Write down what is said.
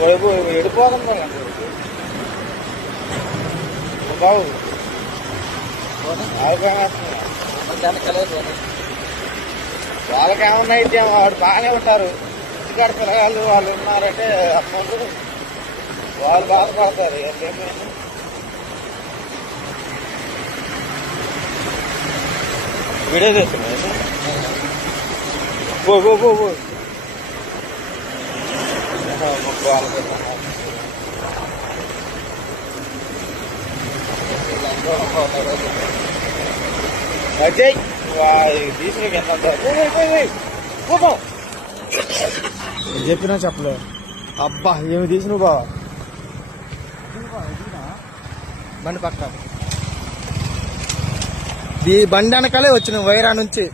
ఎడిపోతుంది బాబు వాళ్ళకి ఏమన్నా అయితే వాడు బాగానే ఉంటారు. ఇంటికాడ పిల్లగాళ్ళు వాళ్ళు ఉన్నారంటే అమ్మలు వాళ్ళు బాధపడతారు. వీడియో చేస్తున్నాయి. అజయ్ తీసుకు చెప్పినా చెప్పలే. అబ్బా ఏమి తీసిన బావా బండి పక్క ఈ బండి వెనకాలే వచ్చిన వైరా నుంచి.